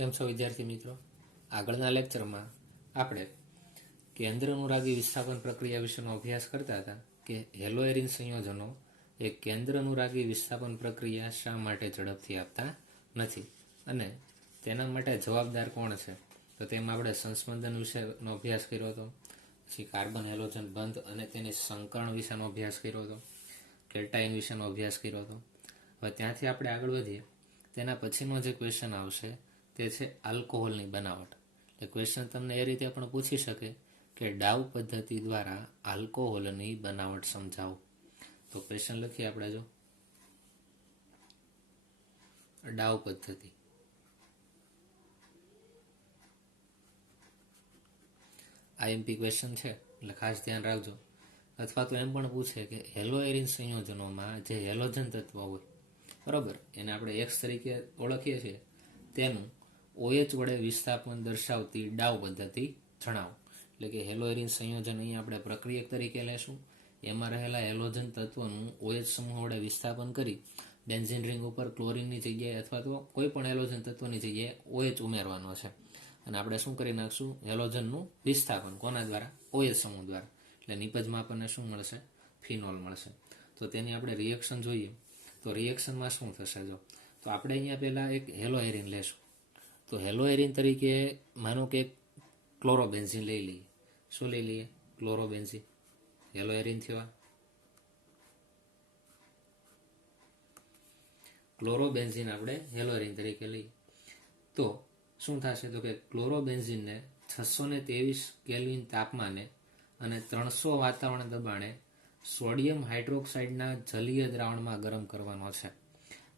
કેમ છો વિદ્યાર્થી મિત્રો? આગળના લેક્ચરમાં આપણે કેન્દ્ર અનુરાગી વિસ્થાપન પ્રક્રિયા વિશેનો અભ્યાસ કરતા હતા કે હેલોએરિન સંયોજનો એ કેન્દ્ર અનુરાગી વિસ્થાપન પ્રક્રિયા શા માટે ઝડપથી આપતા નથી અને તેના માટે જવાબદાર કોણ છે. તો તેમાં આપણે સંસ્પંદન વિશેનો અભ્યાસ કર્યો હતો, પછી કાર્બન હેલોજન બંધ અને તેની સંકરણ વિશેનો અભ્યાસ કર્યો હતો, કેટાઇન વિશેનો અભ્યાસ કર્યો હતો. હવે ત્યાંથી આપણે આગળ વધીએ. તેના પછીનો જે ક્વેશ્ચન આવશે તે છે આલ્કોહોલની બનાવટ. એટલે ક્વેશ્ચન તમને એ રીતે પણ પૂછી શકે કે ડાઉ પદ્ધતિ દ્વારા આલ્કોહોલની બનાવટ સમજાવો. તો ક્વેશ્ચન લખીએ આપણે. જો ડાઉ પદ્ધતિ, આઈએમપી ક્વેશ્ચન છે એટલે ખાસ ધ્યાન રાખજો. અથવા તો એમ પણ પૂછે કે હેલોએરિન સંયોજનોમાં જે હેલોજન તત્વ હોય, બરાબર, એને આપણે એક્સ તરીકે ઓળખીએ છીએ, તેનું OH વડે વિસ્થાપન દર્શાવતી ડાઉ પદ્ધતિ જણાવો. એટલે કે હેલોએરિન સંયોજન અહીંયા આપણે પ્રક્રિયક તરીકે લેશું. એમાં રહેલા હેલોજન તત્વનું OH સમૂહ વડે વિસ્થાપન કરી બેન્ઝીન રિંગ ઉપર ક્લોરીનની જગ્યાએ અથવા તો કોઈ પણ હેલોજન તત્વની જગ્યાએ OH ઉમેરવાનો છે. અને આપણે શું કરી નાખશું? હેલોજનનું વિસ્થાપન કોના દ્વારા? OH સમૂહ દ્વારા. એટલે નિપજમાં આપણને શું મળશે? ફિનોલ મળશે. તો તેની આપણે રિએક્શન જોઈએ. તો રિએક્શનમાં શું થશે? જો તો આપણે અહીંયા પહેલાં એક હેલોએરિન લેશું. તો હેલોએરિન તરીકે માનો કે ક્લોરોબેન્ઝીન લઈ લઈએ. શું લઈ લઈએ? ક્લોરોબેન્ઝીન. હેલોએરિન થયો. ક્લોરોબેન્ઝીન આપણે હેલોએરિન તરીકે લઈએ તો શું થશે? તો કે ક્લોરોબેન્ઝીનને 623 કેલ્વિન તાપમાને અને 300 વાતાવરણ દબાણે સોડિયમ હાઇડ્રોક્સાઇડના જલીય દ્રાવણમાં ગરમ કરવાનો છે.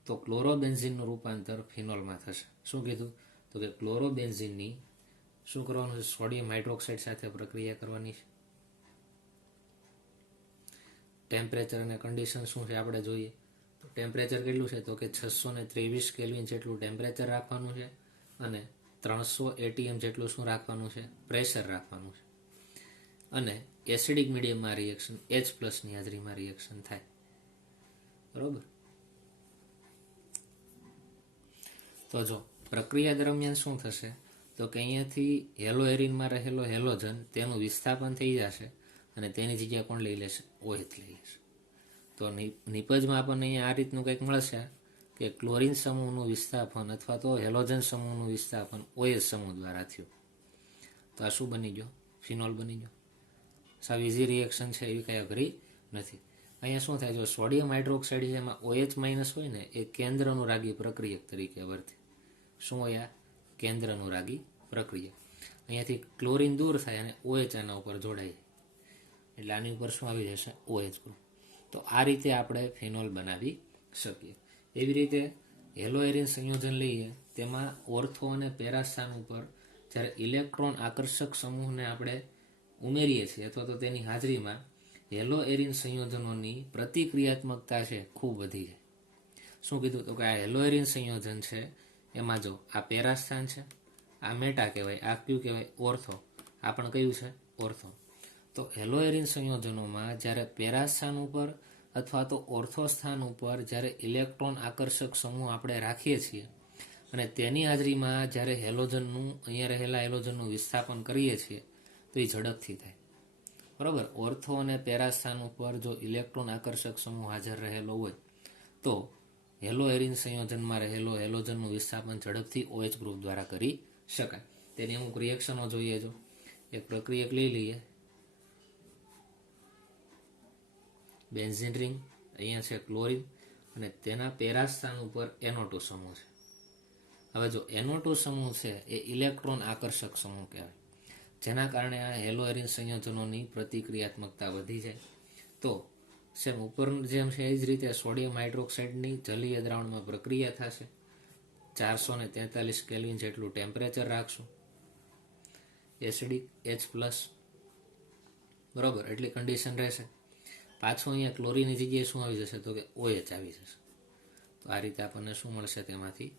તો ક્લોરોબેન્ઝીનનું રૂપાંતર ફિનોલમાં થશે. શું કીધું? તો કે ક્લોરોબેન્ઝીનની શું કરવાનું છે? સોડિયમ હાઇડ્રોક્સાઇડ સાથે પ્રક્રિયા કરવાની છે. ટેમ્પરેચર અને કન્ડિશન શું છે આપણે જોઈએ. તો ટેમ્પરેચર કેટલું છે? તો કે 623 કેલ્વિન જેટલું ટેમ્પરેચર રાખવાનું છે અને 300 ATM જેટલું શું રાખવાનું છે? પ્રેશર રાખવાનું છે. અને એસિડિક મીડિયમમાં રિએક્શન H+ની હાજરીમાં રિએક્શન થાય. બરોબર. તો જો પ્રક્રિયા દરમિયાન શું થશે? તો કે અહીંયાથી હેલોએરિનમાં રહેલો હેલોજન તેનું વિસ્થાપન થઈ જશે અને તેની જગ્યા કોણ લઈ લેશે? OH લઈ લેશે. તો નિપજમાં આપણને અહીંયા આ રીતનું કંઈક મળશે કે ક્લોરીન સમૂહનું વિસ્થાપન અથવા તો હેલોજન સમૂહનું વિસ્થાપન OH સમૂહ દ્વારા થયું. તો આ શું બની ગયો? ફિનોલ બની ગયો. સાવ ઇઝી રિએક્શન છે, એવી કંઈ અઘરી નથી. અહીંયા શું થાય? જો સોડિયમ હાઇડ્રોક્સાઇડ જેમાં OH- હોય ને, એ કેન્દ્ર અનુરાગી પ્રક્રિયક તરીકે વર્તે. શું હોય? આ કેન્દ્ર અનુરાગી પ્રક્રિયા. અહીંયાથી ક્લોરીન દૂર થાય અને OH આના ઉપર જોડાય, એટલે આની ઉપર શું આવી જશે? OH group. તો આ રીતે આપણે ફિનોલ બનાવી શકીએ. એવી રીતે હેલોએરિન સંયોજન લઈએ, તેમાં ઓર્થો અને પેરા સ્થાન ઉપર જ્યારે ઇલેક્ટ્રોન આકર્ષક સમૂહને આપણે ઉમેરીએ છીએ અથવા તો તેની હાજરીમાં હેલોએરિન સંયોજનોની પ્રતિક્રિયાત્મકતા છે ખૂબ વધી જાય. શું કીધું? તો કે આ હેલોએરિન સંયોજન છે એમાં જો આ પેરા સ્થાન છે, આ મેટા કહેવાય, આ ક્યુ કહેવાય? ઓર્થો. આ પણ કયું છે? ઓર્થો. તો હેલોએરિન સંયોજનોમાં જ્યારે પેરા સ્થાન ઉપર અથવા તો ઓર્થો સ્થાન ઉપર જ્યારે ઇલેક્ટ્રોન આકર્ષક સમૂહ આપણે રાખીએ છીએ અને તેની હાજરીમાં જ્યારે હેલોજનનું અહીંયા રહેલા હેલોજનનું વિસ્થાપન કરીએ છીએ તો એ ઝડપથી થાય. બરાબર. ઓર્થો અને પેરા સ્થાન ઉપર જો ઇલેક્ટ્રોન આકર્ષક સમૂહ હાજર રહેલો હોય તો હેલોએરિન સંયોજનમાં રહેલો હેલોજનનું વિસ્થાપન ઝડપથી OH ગ્રુપ દ્વારા કરી શકાય. તેની અમુક રિએક્શનો જોઈએ. જો એક પ્રક્રિયક લઈ લઈએ. બેન્ઝીન રિંગ, અહીંયા છે ક્લોરીન અને તેના પેરા સ્થાન ઉપર NO2 સમૂહ છે. હવે જો NO2 સમૂહ છે એ ઇલેક્ટ્રોન આકર્ષક સમૂહ કહેવાય, જેના કારણે આ હેલોએરિન સંયોજનોની પ્રતિક્રિયાત્મકતા વધી જાય. તો સેમ ઉપર જેમ છે એ જ રીતે સોડિયમ હાઇડ્રોક્સાઇડની જલીય દ્રાવણમાં પ્રક્રિયા થશે. 443 કેલ્વિન જેટલું ટેમ્પરેચર રાખશું. એસિડિક H+, બરાબર, એટલી કન્ડિશન રહેશે. પાછું અહીંયા ક્લોરીનની જગ્યાએ શું આવી જશે? તો કે OH આવી જશે. તો આ રીતે આપણને શું મળશે? તેમાંથી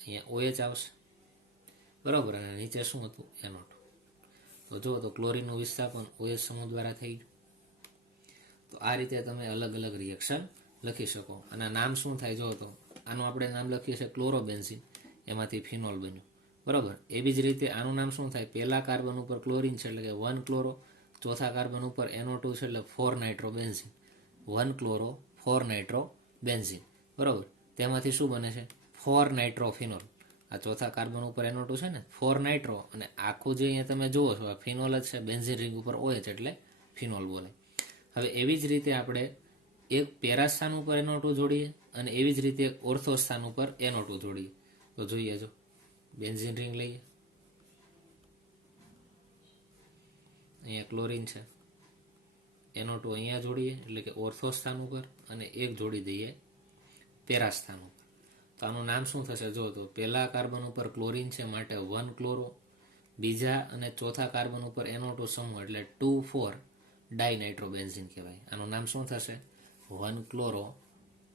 અહીંયા OH આવશે, બરાબર, અને નીચે શું હતું? NO2. તો જુઓ તો ક્લોરીનનું વિસ્થાપન OH સમૂહ દ્વારા થઈ ગયું. તો આ રીતે તમે અલગ અલગ રિએક્શન લખી શકો. અને નામ શું થાય? જો તો આનું આપણે નામ લખીએ છીએ ક્લોરોબેન્ઝીન. એમાંથી ફિનોલ બન્યું, બરાબર. એવી જ રીતે આનું નામ શું થાય? પહેલા કાર્બન ઉપર ક્લોરીન છે એટલે કે 1 ક્લોરો, ચોથા કાર્બન ઉપર NO2 છે એટલે 4 નાઇટ્રોબેન્ઝીન, 1 ક્લોરો 4 નાઇટ્રોબેન્ઝીન, બરાબર. તેમાંથી શું બને છે? 4 નાઇટ્રોફિનોલ. આ ચોથા કાર્બન ઉપર NO2 છે ને, 4 નાઇટ્રો, અને આખું જે અહીંયા તમે જુઓ છો આ ફિનોલ જ છે, બેન્ઝીન રિંગ ઉપર OH એટલે ફિનોલ બોલે. હવે એવી જ રીતે આપણે એક પેરા સ્થાન ઉપર NO2 જોડીએ અને એવી જ રીતે ઓર્થો સ્થાન ઉપર NO2 જોડીએ. તો જોઈએ, જો બેન્ઝીન રિંગ લઈએ, અહીંયા ક્લોરીન છે, NO2 અહીંયા જોડીએ એટલે કે ઓર્થો સ્થાન ઉપર, અને એક જોડી દઈએ પેરા સ્થાન ઉપર. તો આનું નામ શું થશે? જો તો પહેલા કાર્બન ઉપર ક્લોરીન છે માટે 1 ક્લોરો, બીજા અને ચોથા કાર્બન ઉપર NO2 સમૂહ એટલે 2,4 ડાયનાઇટ્રોબેન્ઝીન કહેવાય. આનું નામ શું થશે? 1 ક્લોરો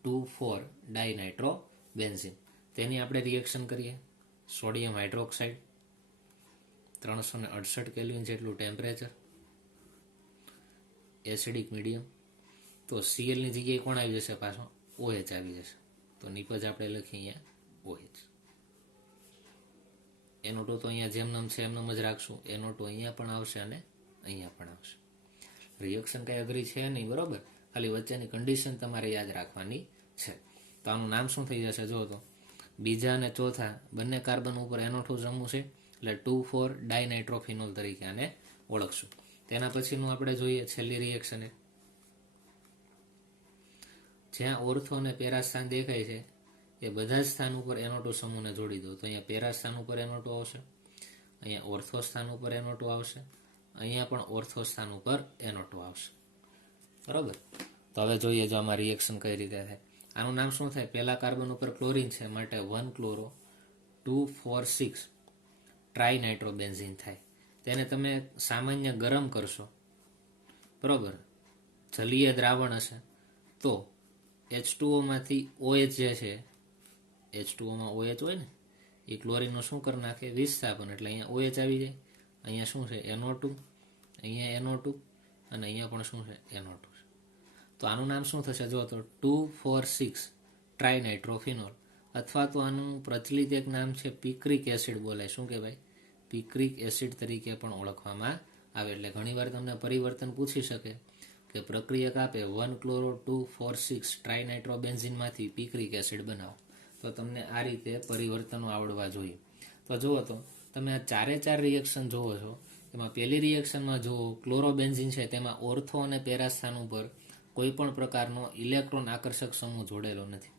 2,4 ડાયનાઇટ્રોબેન્ઝીન. તેની આપણે રિએક્શન કરીએ. સોડિયમ હાઇડ્રોક્સાઇડ, 368 કેલ્વિન જેટલું ટેમ્પરેચર, એસિડિક મીડિયમ. તો Cl ની જગ્યાએ કોણ આવી જશે? પાછો OH આવી જશે. તો નિપજ આપણે લખીએ અહીંયા OH. NO2 તો અહીંયા જેમનામ છે એમનામ જ રાખશું. NO2 અહીંયા પણ આવશે અને અહીંયા પણ આવશે. રિએક્શન કઈ અઘરી છે નહીં, બરોબર. ખાલી વચ્ચેની કન્ડિશન તમારે યાદ રાખવાની છે. તો આનું નામ શું થઈ જશે? જો તો બીજા અને ચોથા બંને કાર્બન ઉપર NO2 સમૂહ છે એટલે 2,4 ડાયનાઇટ્રોફિનોલ તરીકે આને ઓળખશું. તેના પછીનું આપણે જોઈએ છેલ્લી રિએક્શન. જ્યાં ઓર્થો અને પેરા સ્થાન દેખાય છે એ બધા જ સ્થાન ઉપર NO2 સમૂહને જોડી દો. તો અહીંયા પેરા સ્થાન ઉપર NO2 આવશે, અહીંયા ઓર્થો સ્થાન ઉપર NO2 આવશે, અહીંયા પણ ઓર્થો સ્થાન ઉપર NO2 આવશે, બરાબર. તો હવે જોઈએ જો આમાં રિએક્શન કઈ રીતે થાય. આનું નામ શું થાય? પહેલા કાર્બન ઉપર ક્લોરીન છે માટે 1 ક્લોરો 2,4,6 ટ્રાઇનાઇટ્રોબેન્ઝીન થાય. તેને તમે સામાન્ય ગરમ કરશો, બરાબર, જલીય દ્રાવણ હશે, તો H2O માંથી OH જે છે, H2O માં OH હોય ને, એ ક્લોરીનનું શું કરી નાખે? વિસ્થાપન. એટલે અહીંયા OH આવી જાય, અહીંયા શું છે? NO2, અહીંયા NO2, અને અહીંયા પણ શું છે? NO2. તો આનું નામ શું થશે? જો તો 2,4,6 ટ્રાઇનાઇટ્રોફિનોલ, અથવા તો આનું પ્રચલિત એક નામ છે પિક્રિક એસિડ બોલાય. શું કહેવાય? પિક્રિક એસિડ તરીકે પણ ઓળખવામાં આવે. એટલે ઘણીવાર તમને પરિવર્તન પૂછી શકે કે પ્રક્રિયક આપે 1 ક્લોરો 2,4,6 ટ્રાઇનાઇટ્રોબેન્ઝીનમાંથી પિક્રિક એસિડ બનાવો. તો તમને આ રીતે પરિવર્તનો આવડવા જોઈએ. તો જુઓ તો તમે આ ચારે ચાર રિએક્શન જુઓ છો, એમાં પહેલી રિએક્શનમાં જુઓ ક્લોરોબેન્ઝીન છે, તેમાં ઓર્થો અને પેરા સ્થાન ઉપર કોઈ પણ પ્રકારનો ઇલેક્ટ્રોન આકર્ષક સમૂહ જોડેલો નથી.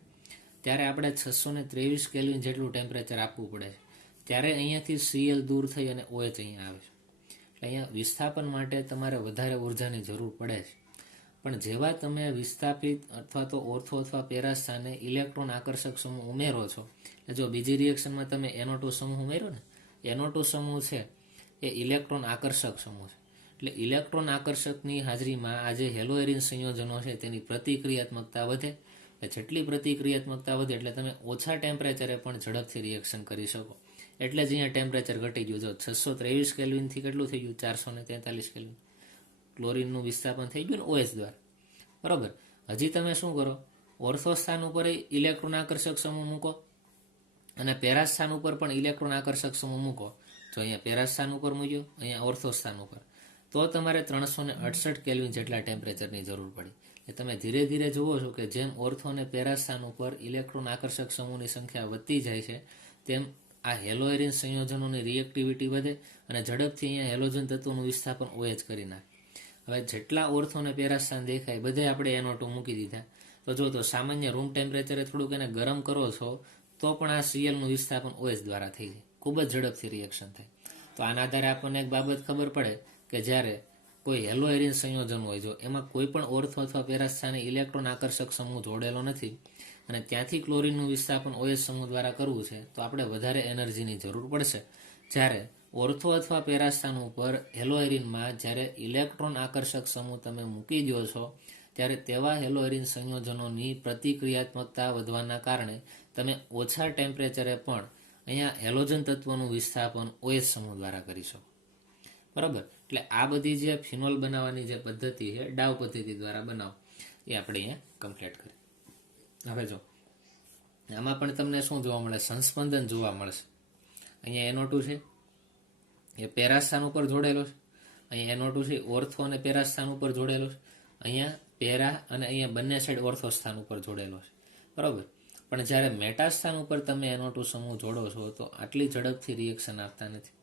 ત્યારે આપણે 623 કેલ્વિન જેટલું ટેમ્પરેચર આપવું પડે છે. ત્યારે અહીંયાથી Cl દૂર થઈ અને OH અહીંયા આવે છે. એટલે અહીંયા વિસ્થાપન માટે તમારે વધારે ઉર્જાની જરૂર પડે છે. પણ જેવા તમે વિસ્થાપિત અથવા તો ઓર્થો અથવા પેરા સ્થાને ઇલેક્ટ્રોન આકર્ષક સમૂહ ઉમેરો છો, એટલે જો બીજી રિએક્શનમાં તમે NO2 સમૂહ ઉમેરો ને, NO2 સમૂહ છે એ ઇલેક્ટ્રોન આકર્ષક સમૂહ છે. એટલે ઇલેક્ટ્રોન આકર્ષકની હાજરીમાં આ જે હેલોએરિન સંયોજનો છે તેની પ્રતિક્રિયાત્મકતા વધે. જેટલી પ્રતિક્રિયાત્મકતા વધે એટલે તમે ઓછા ટેમ્પરેચરે પણ ઝડપથી રિએક્શન કરી શકો. એટલે જ અહીંયા ટેમ્પરેચર ઘટી ગયું. જો 623 કેલ્વિનથી કેટલું થઈ ગયું? 443 કેલ્વિન. ક્લોરીનનું વિસ્થાપન થઈ ગયું ને OH દ્વારા, બરાબર. હજી તમે શું કરો? ઓર્થો સ્થાન ઉપર ઇલેક્ટ્રોન આકર્ષક સમૂહ મૂકો અને પેરા સ્થાન ઉપર પણ ઇલેક્ટ્રોન આકર્ષક સમૂહ મૂકો. જો અહીંયા પેરા સ્થાન ઉપર મૂક્યો, અહીંયા ઓર્થો સ્થાન ઉપર, તો તમારે 368 કેલ્વિન જેટલા ટેમ્પરેચરની જરૂર પડી. એટલે તમે ધીરે ધીરે જુઓ છો કે જેમ ઓર્થો અને પેરા સ્થાન ઉપર ઇલેક્ટ્રોન આકર્ષક સમૂહની સંખ્યા વધતી જાય છે, તેમ આ હેલોએરિન સંયોજનોની રિએક્ટિવિટી વધે અને ઝડપથી અહીંયા હેલોજન તત્વોનું વિસ્થાપન OH કરી નાખે. હવે જેટલા ઓર્થો અને પેરા સ્થાન દેખાય બધે આપણે NO2 મૂકી દીધા. તો જો તો સામાન્ય રૂમ ટેમ્પરેચરે થોડુંક એને ગરમ કરો છો તો પણ આ Cl નું વિસ્થાપન OH દ્વારા થઈ જાય. ખૂબ જ ઝડપથી રિએક્શન થાય. તો આના આધારે આપણને એક બાબત ખબર પડે કે જ્યારે કોઈ હેલોએરિન સંયોજન હોય, જો એમાં કોઈ પણ ઓર્થો અથવા પેરા સ્થાને ઇલેક્ટ્રોન આકર્ષક સમૂહ જોડેલો નથી અને ત્યાંથી ક્લોરીનનું વિસ્થાપન OH સમૂહ દ્વારા કરવું છે, તો આપણે વધારે એનર્જીની જરૂર પડશે. જ્યારે ઓર્થો અથવા પેરા સ્થાન ઉપર હેલોએરિનમાં જ્યારે ઇલેક્ટ્રોન આકર્ષક સમૂહ તમે મૂકી દો છો, ત્યારે તેવા હેલોએરિન સંયોજનોની પ્રતિક્રિયાત્મકતા વધવાના કારણે તમે ઓછા ટેમ્પરેચરે પણ અહીંયા હેલોજન તત્વોનું વિસ્થાપન OH સમૂહ દ્વારા કરી શકો, બરાબર. એટલે આ બધી જે ફિનોલ બનાવવાની જે પદ્ધતિ છે, ડાવ પદ્ધતિ દ્વારા બનાવો, એ આપણે અહીંયા કમ્પ્લીટ કરી. હવે જો આમાં પણ તમને શું જોવા મળે? સંસ્પંદન જોવા મળશે. અહીંયા NO2 છે એ પેરા સ્થાન ઉપર જોડેલો છે, અહીંયા NO2 છે ઓર્થો અને પેરા સ્થાન ઉપર જોડેલો છે, અહીંયા પેરા અને અહીંયા બંને સાઈડ ઓર્થો સ્થાન ઉપર જોડેલો છે, બરાબર. પણ જ્યારે મેટા સ્થાન ઉપર તમે NO2 સમૂહ જોડો છો તો આટલી ઝડપથી રિએક્શન આપતા નથી.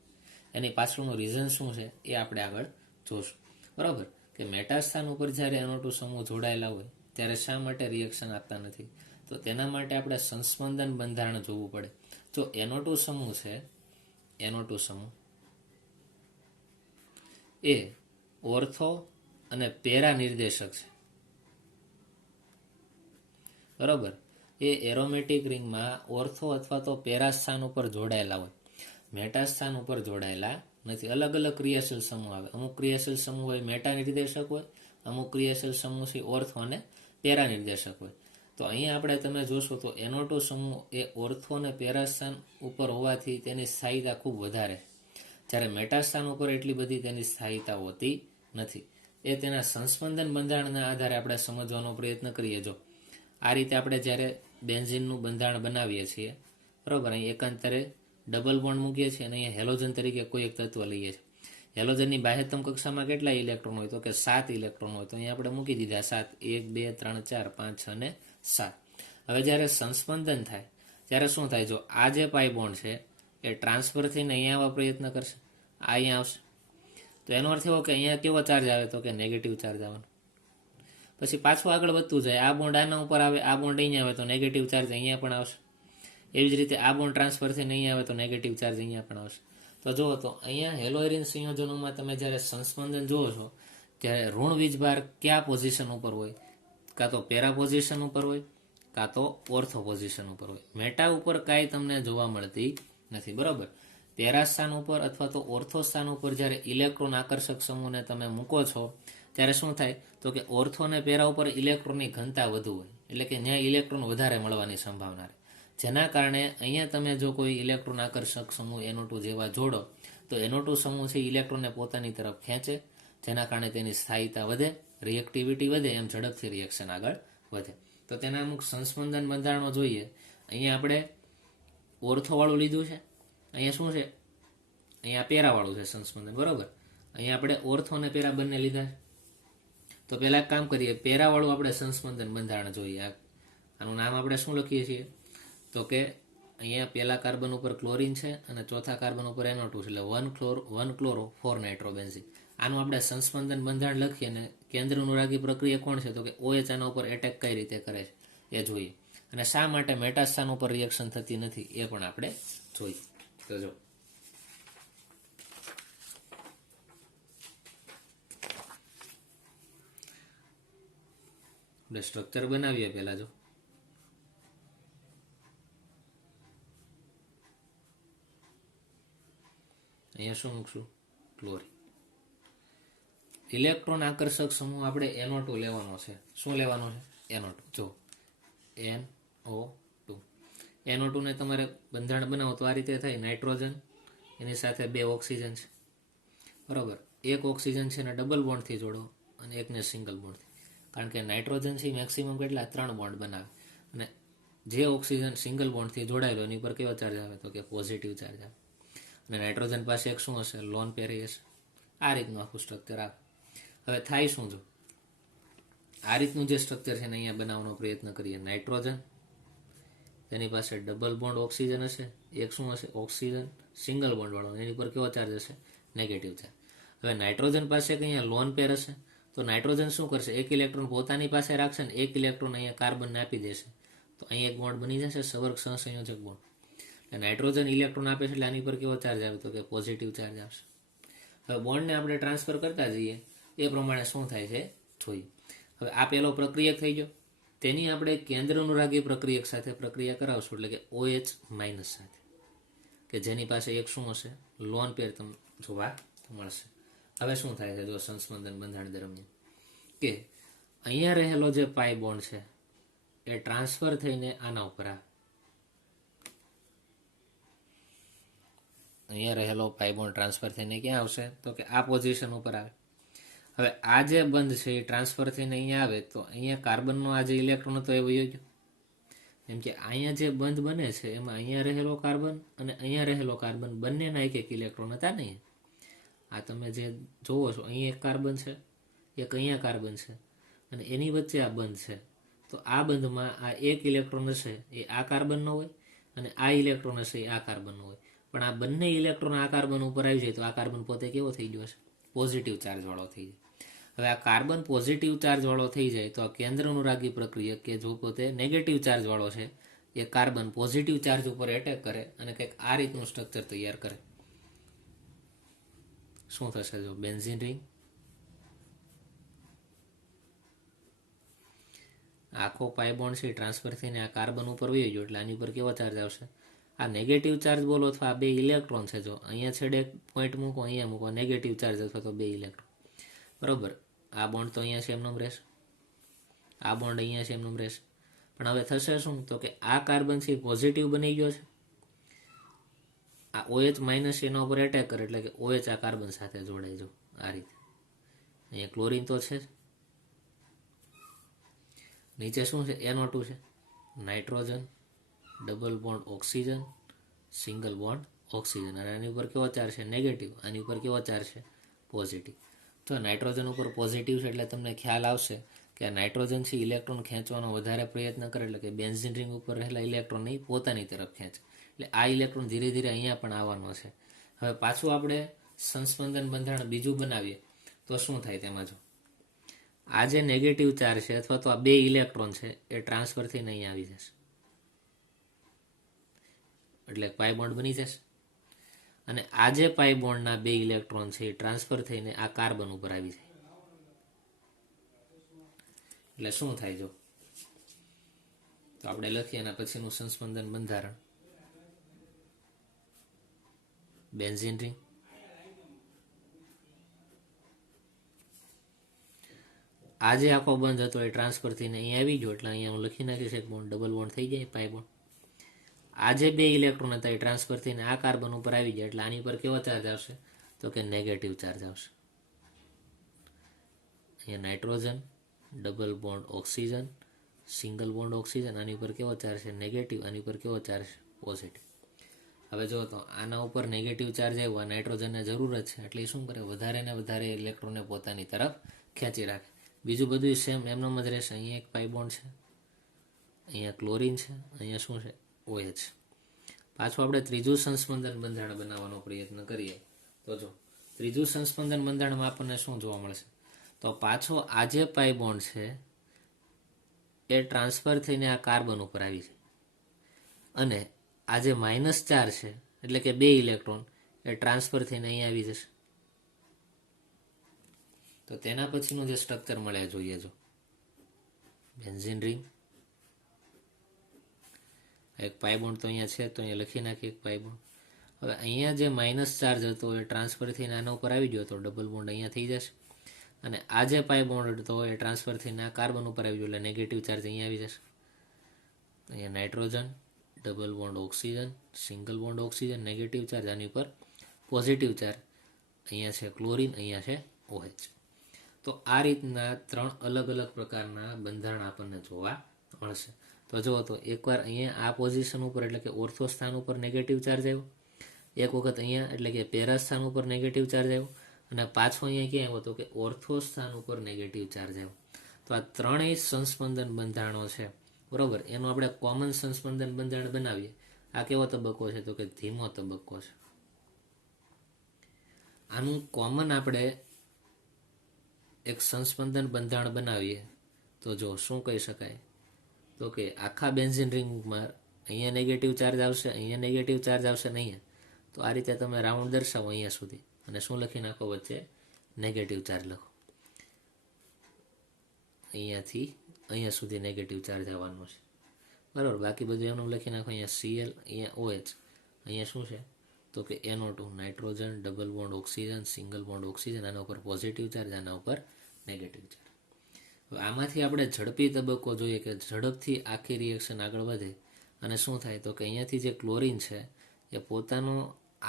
એની પાછળનું રીઝન શું છે એ આપણે આગળ જોશું, બરાબર. કે મેટા સ્થાન ઉપર જ્યારે NO2 સમૂહ જોડાયેલા હોય ત્યારે શા માટે રિએક્શન આપતા નથી? તો તેના માટે આપણે સંસ્પંદન બંધારણ જોવું પડે. જો NO2 સમૂહ છે, NO2 સમૂહ એ ઓર્થો અને પેરા નિર્દેશક છે, બરાબર. એ એરોમેટિક રિંગમાં ઓર્થો અથવા તો પેરા સ્થાન ઉપર જોડાયેલા હોય, મેટા સ્થાન ઉપર જોડાયેલા નથી. અલગ અલગ ક્રિયાશીલ સમૂહ આવે. અમુક ક્રિયાશીલ સમૂહ હોય મેટા નિર્દેશક હોય, અમુક ક્રિયાશીલ સમૂહ છે ઓર્થો અને પેરા નિર્દેશક હોય. તો અહીંયા આપણે તમે જોશો તો NO2 સમૂહ એ ઓર્થો અને પેરા સ્થાન ઉપર હોવાથી તેની સ્થાયીતા ખૂબ વધારે, જ્યારે મેટા સ્થાન ઉપર એટલી બધી તેની સ્થાયીતા હોતી નથી. એ તેના સંસ્પંદન બંધારણના આધારે આપણે સમજવાનો પ્રયત્ન કરીએ. જો આ રીતે આપણે જ્યારે બેન્ઝીનનું બંધારણ બનાવીએ છીએ, બરાબર, અહીં એકાંતરે ડબલ બોન્ડ મૂકીએ છીએ અને અહીંયા હેલોજન તરીકે કોઈ એક તત્વ લઈએ છીએ. હેલોજનની બાહ્યતમ કક્ષામાં કેટલા ઇલેક્ટ્રોન હોય? તો કે 7 ઇલેક્ટ્રોન હોય. તો અહીંયા આપણે મૂકી દીધા 7, 1 2 3 4 5 6 અને 7. હવે જ્યારે સંસ્પંદન થાય ત્યારે શું થાય? જો આ જે પાઈ બોન્ડ છે એ ટ્રાન્સફર થઈને અહીંયા આવવા પ્રયત્ન કરશે, આ અહીંયા આવશે. તો એનો અર્થ એવો કે અહીંયા કેવો ચાર્જ આવે? તો કે નેગેટિવ ચાર્જ આવવાનો. પછી પાછું આગળ વધતું જાય, આ બોન્ડ આના ઉપર આવે, આ બોન્ડ અહીંયા આવે તો નેગેટિવ ચાર્જ અહીંયા પણ આવશે. એવી જ રીતે આ બોન્ડ ટ્રાન્સફર થઈને અહીંયા આવે તો નેગેટિવ ચાર્જ અહીંયા પણ આવશે. તો જુઓ તો અહીંયા હેલોએરિન સંયોજનોમાં તમે જ્યારે સંસ્પંદન જુઓ છો ત્યારે ઋણ વીજભાર કયા પોઝિશન ઉપર હોય? કાં તો પેરા પોઝિશન ઉપર હોય, કાં તો ઓર્થો પોઝિશન ઉપર હોય. મેટા ઉપર કાંઈ તમને જોવા મળતી નથી, બરાબર. પેરા સ્થાન ઉપર અથવા તો ઓર્થો સ્થાન ઉપર જ્યારે ઇલેક્ટ્રોન આકર્ષક સમૂહને તમે મૂકો છો ત્યારે શું થાય? તો કે ઓર્થો અને પેરા ઉપર ઇલેક્ટ્રોનની ઘનતા વધુ હોય, એટલે કે ત્યાં ઇલેક્ટ્રોન વધારે મળવાની સંભાવના રહે. જેના કારણે અહીંયા તમે જો કોઈ ઇલેક્ટ્રોન આકર્ષક સમૂહ NO2 જેવા જોડો તો NO2 સમૂહ છે ઇલેક્ટ્રોનને પોતાની તરફ ખેંચે, જેના કારણે તેની સ્થાયીતા વધે, રિએક્ટિવિટી વધે, એમ ઝડપથી રિએક્શન આગળ વધે. તો તેના અમુક સંસ્પંદન બંધારણો જોઈએ. અહીંયા આપણે ઓર્થોવાળું લીધું છે, અહીંયા શું છે? અહીંયા પેરાવાળું છે સંસ્પંદન, બરાબર. અહીંયા આપણે ઓર્થો અને પેરા બંને લીધા છે. તો પહેલાં એક કામ કરીએ, પેરાવાળું આપણે સંસ્પંદન બંધારણ જોઈએ. આનું નામ આપણે શું લખીએ છીએ? તો કે અહીંયા પહેલા કાર્બન ઉપર ક્લોરીન છે અને ચોથા કાર્બન ઉપર NO2 છે, એટલે 1 ક્લોરો 4 નાઇટ્રોબેન્ઝીન. આનું આપણે સંસ્પંદન બંધારણ લખીએ અને કેન્દ્રનુરાગી પ્રક્રિયા કોણ છે? તો કે OH આના ઉપર એટેક કઈ રીતે કરે છે એ જોઈએ. અને શા માટે મેટા સ્થાન ઉપર રિએક્શન થતી નથી એ પણ આપણે જોઈએ. તો જો આપણે સ્ટ્રક્ચર બનાવીએ પહેલા. જો અહીંયા શું મૂકશું? ક્લોરીન. ઇલેક્ટ્રોન આકર્ષક સમૂહ આપણે NO2 લેવાનો છે. શું લેવાનો છે? NO2. જો NO2 ને તમારે બંધારણ બનાવો તો આ રીતે થાય. નાઇટ્રોજન, એની સાથે 2 ઓક્સિજન છે, બરાબર. એક ઓક્સિજન છે ને ડબલ બોન્ડથી જોડો અને એકને સિંગલ બોન્ડથી. કારણ કે નાઇટ્રોજન છે મેક્સિમમ કેટલા? 3 બોન્ડ બનાવે, અને જે ઓક્સિજન સિંગલ બોન્ડથી જોડાયેલો એની પર કેવો ચાર્જ આવે? તો કે પોઝિટિવ ચાર્જ આવે. અને નાઇટ્રોજન પાસે એક શું હશે? લોન પેરી હશે. આ રીતનું આખું સ્ટ્રક્ચર આવે. હવે થાય શું? જો આ રીતનું જે સ્ટ્રક્ચર છે ને અહીંયા બનાવવાનો પ્રયત્ન કરીએ. નાઇટ્રોજન, તેની પાસે ડબલ બોન્ડ ઓક્સિજન હશે, એક શું હશે? ઓક્સિજન સિંગલ બોન્ડ વાળો, એની પર કેવો ચાર્જ હશે? Negative charge. હવે નાઇટ્રોજન પાસે અહીંયા લોન પેર હશે, તો નાઇટ્રોજન શું કરશે? એક ઇલેક્ટ્રોન પોતાની પાસે રાખશે ને એક ઇલેક્ટ્રોન અહીંયા કાર્બનને આપી દેશે, તો અહીં એક બોન્ડ બની જશે, સવર્ગ સહસંયોજક બોન્ડ. એટલે નાઇટ્રોજન ઇલેક્ટ્રોન આપે છે એટલે આની પર કેવો ચાર્જ આવે? તો કે પોઝિટિવ ચાર્જ આવશે. હવે બોન્ડને આપણે ટ્રાન્સફર કરતા જઈએ એ પ્રમાણે શું થાય છે જોઈએ. હવે આ પહેલો પ્રક્રિયક થઈ ગયો. તેની આપણે કેન્દ્રનુરાગી પ્રક્રિયક સાથે પ્રક્રિયા કરાવશું, એટલે કે OH માઇનસ સાથે, કે જેની પાસે એક શું હશે? લોન પેર તમને જોવા મળશે. હવે શું થાય છે? જો સંસ્પંદન બંધારણ દરમિયાન કે અહીંયા રહેલો જે પાઈ બોન્ડ છે એ ટ્રાન્સફર થઈને આના ઉપર આવે. અહીંયા રહેલો પાઈ બોન્ડ ટ્રાન્સફર થઈને ક્યાં આવશે? તો કે આ પોઝિશન ઉપર આવે. હવે આ જે બંધ છે એ ટ્રાન્સફર થઈને અહીંયા આવે તો અહીંયા કાર્બનનો આ જે ઇલેક્ટ્રોન હતો એ વયો ગયો. એમ કે અહીંયા જે બંધ બને છે એમાં અહીંયા રહેલો કાર્બન અને અહીંયા રહેલો કાર્બન બંનેના એક ઇલેક્ટ્રોન હતા નહીં. આ તમે જે જોવો છો અહીં એક કાર્બન છે, એક અહીંયા કાર્બન છે, અને એની વચ્ચે આ બંધ છે. તો આ બંધમાં આ એક ઇલેક્ટ્રોન હશે એ આ કાર્બનનો હોય, અને આ ઇલેક્ટ્રોન હશે એ આ કાર્બનનો હોય. પણ આ બંને ઇલેક્ટ્રોન આ કાર્બન ઉપર આવી જાય તો આ કાર્બન પોતે કેવો થઈ ગયો છે? પોઝિટિવ ચાર્જવાળો થઈ જાય. હવે આ કાર્બન પોઝિટિવ ચાર્જવાળો થઈ જાય તો આ કેન્દ્રાનુરાગી પ્રક્રિયક કે જો પોતે નેગેટિવ ચાર્જવાળો છે એ કાર્બન પોઝિટિવ ચાર્જ ઉપર એટેક કરે અને કંઈક આ રીતનું સ્ટ્રક્ચર તૈયાર કરે. શું થશે? જો બેન્ઝીન રિંગ, આખો પાઈ બોન્ડ છે ટ્રાન્સફર થઈને આ કાર્બન ઉપર વહી ગયો એટલે આની ઉપર કેવો ચાર્જ આવશે? આ નેગેટિવ ચાર્જ બોલો અથવા આ બે ઇલેક્ટ્રોન છે, જો અહીંયા છેડે પોઈન્ટ મૂકો, અહીંયા મૂકો, નેગેટિવ ચાર્જ અથવા તો બે ઇલેક્ટ્રોન, બરોબર. આ બોન્ડ તો અહીંયા છે એમનેમ રહેશે, આ બોન્ડ અહીંયા છે એમનેમ રહેશે. પણ હવે થશે શું? તો કે આ કાર્બન છે પોઝિટિવ બની ગયો છે, આ OH માઇનસ એના ઉપર એટેક કરે એટલે કે OH આ કાર્બન સાથે જોડાઈ જો આ રીતે. અહીંયા ક્લોરીન તો છે જ, નીચે શું છે? NO2 છે, nitrogen, double bond oxygen, single bond oxygen. અને આની ઉપર કેવો ચાર્જ છે? નેગેટિવ. આની ઉપર કેવો ચાર્જ છે? પોઝિટિવ. તો નાઇટ્રોજન ઉપર પોઝિટિવ છે એટલે તમને ખ્યાલ આવશે કે આ નાઇટ્રોજન છે ઇલેક્ટ્રોન ખેંચવાનો વધારે પ્રયત્ન કરે એટલે કે બેન્ઝીન રિંગ ઉપર રહેલા ઇલેક્ટ્રોનને પોતાની તરફ ખેંચે એટલે આ ઇલેક્ટ્રોન ધીરે ધીરે અહીંયા પણ આવવાનો છે. હવે પાછું આપણે સંસ્પંદન બંધારણ બીજું બનાવીએ તો શું થાય તેમાં? જો આ જે નેગેટિવ ચાર્જ છે અથવા તો આ બે ઇલેક્ટ્રોન છે એ ટ્રાન્સફર થઈને અહીંયા આવી જશે એટલે પાઈ બોન્ડ બની જશે. અને આ જે પાઈ બોન્ડના બે ઇલેક્ટ્રોન છે એ ટ્રાન્સફર થઈને આ કાર્બન ઉપર આવી જાય એટલે શું થાય? જો તો આપણે લખીએ એના પછીનું સંસ્પંદન બંધારણ. બેન્ઝીન રિંગ, આ જે આખો બંધ હતો એ ટ્રાન્સફર થઈને અહીંયા આવી ગયો એટલે અહીંયા હું લખી નાખીશ એક બોન્ડ, ડબલ બોન્ડ થઈ જાય પાઈ બોન્ડ. આ જે બે ઇલેક્ટ્રોન હતા એ ટ્રાન્સફર થઈને આ કાર્બન ઉપર આવી જાય એટલે આની પર કેવો ચાર્જ આવશે? તો કે નેગેટિવ ચાર્જ આવશે. અહીંયા nitrogen, double bond oxygen, single bond oxygen, આની ઉપર કેવો ચાર્જ છે? નેગેટિવ. આની ઉપર કેવો ચાર્જ? પોઝિટિવ. હવે જો તો આના ઉપર નેગેટિવ ચાર્જ આવ્યો, આ નાઇટ્રોજનને જરૂર જ છે એટલે એ શું કરે? વધારે ને વધારે ઇલેક્ટ્રોનને પોતાની તરફ ખેંચી રાખે. બીજું બધું સેમ એમનેમ જ રહેશે. અહીંયા એક પાઈ બોન્ડ છે, અહીંયા ક્લોરીન છે, અહીંયા શું છે? OH. પાછું આપણે ત્રીજું સંસ્પંદન બંધારણ બનાવવાનો પ્રયત્ન કરીએ તો જો ત્રીજું સંસ્પંદન બંધારણમાં આપણને શું જોવા મળશે? તો પાછો આ જે પાઈ બોન્ડ છે એ ટ્રાન્સફર થઈને આ કાર્બન ઉપર આવી જાય અને આ જે માઇનસ ચાર છે એટલે કે બે ઇલેક્ટ્રોન એ ટ્રાન્સફર થઈને અહીંયા આવી જશે. તો તેના પછીનું જે સ્ટ્રક્ચર મળે જોઈએ. જો બેન્ઝીન રિંગ, એક પાઈ બોન્ડ તો અહીંયા છે તો અહીંયા લખી નાખીએ એક પાઈ બોન્ડ. હવે અહીંયા જે માઇનસ ચાર્જ હતો એ ટ્રાન્સફર થઈને આના ઉપર આવી ગયો તો ડબલ બોન્ડ અહીંયા થઈ જશે. અને આ જે પાઈ બોન્ડ હતો એ ટ્રાન્સફર થઈને આ કાર્બન ઉપર આવી ગયો એટલે નેગેટિવ ચાર્જ અહીંયા આવી જશે. અહીંયા nitrogen, double bond oxygen, single bond oxygen, negative charge, આની ઉપર પોઝિટિવ ચાર્જ. અહીંયા છે ક્લોરીન, અહીંયા છે OH. તો આ રીતના ત્રણ અલગ અલગ પ્રકારના બંધારણ આપણને જોવા મળશે. તો જુઓ તો એકવાર અહીંયા આ પોઝિશન ઉપર એટલે કે ઓર્થો સ્થાન ઉપર નેગેટિવ ચાર્જ આવ્યો, એક વખત અહીંયા એટલે કે પેરા સ્થાન ઉપર નેગેટિવ ચાર્જ આવ્યો, અને પાછો અહીંયા ક્યાં આવ્યો તો કે ઓર્થો સ્થાન ઉપર નેગેટિવ ચાર્જ આવ્યો. તો આ ત્રણેય સંસ્પંદન બંધારણો છે, બરોબર. એનું આપણે કોમન સંસ્પંદન બંધારણ બનાવીએ. આ કેવો તબક્કો છે તો કે ધીમો તબક્કો છે. આનું કોમન આપણે એક સંસ્પંદન બંધારણ બનાવીએ તો જો શું કહી શકાય તો કે આખા બેન્ઝીન રિંગમાં અહીંયા નેગેટિવ ચાર્જ આવશે, અહીંયા નેગેટિવ ચાર્જ આવશે ને અહીંયા. તો આ રીતે તમે રાઉન્ડ દર્શાવો અહીંયા સુધી અને શું લખી નાખો? વચ્ચે નેગેટિવ ચાર્જ લખો. અહીંયાથી અહીંયા સુધી નેગેટિવ ચાર્જ આવવાનો છે, બરાબર. બાકી બધું એમનું લખી નાખો. અહીંયા Cl, અહીંયા OH, અહીંયા શું છે તો કે NO2, nitrogen, double bond oxygen, single bond oxygen, આના ઉપર પોઝિટિવ ચાર્જ, આના ઉપર નેગેટિવ ચાર્જ. હવે આમાંથી આપણે ઝડપી તબક્કો જોઈએ કે ઝડપથી આખી રિએક્શન આગળ વધે અને શું થાય તો કે અહીંયાથી જે ક્લોરીન છે એ પોતાનો